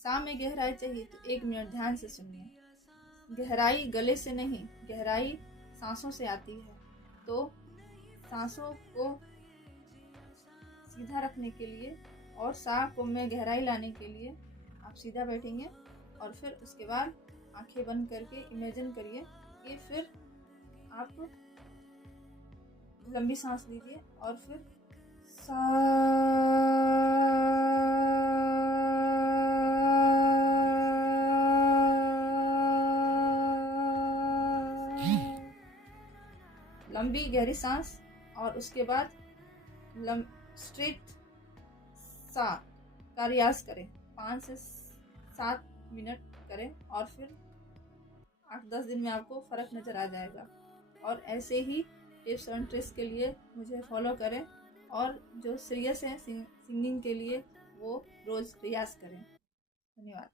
सा में गहराई चाहिए तो 1 मिनट ध्यान से सुनिए। गहराई गले से नहीं, गहराई सांसों से आती है। तो सांसों को सीधा रखने के लिए और सा को में गहराई लाने के लिए आप सीधा बैठेंगे और फिर उसके बाद आंखें बंद करके इमेजिन करिए कि फिर आप लंबी सांस लीजिए और फिर सा लंबी गहरी सांस और उसके बाद स्ट्रेट सा का रियाज करें। 5 से 7 मिनट करें और फिर 8-10 दिन में आपको फर्क नजर आ जाएगा। और ऐसे ही टिप्स एंड ट्रिक्स के लिए मुझे फॉलो करें और जो सीरियस है सिंगिंग के लिए वो रोज रियाज करें। धन्यवाद।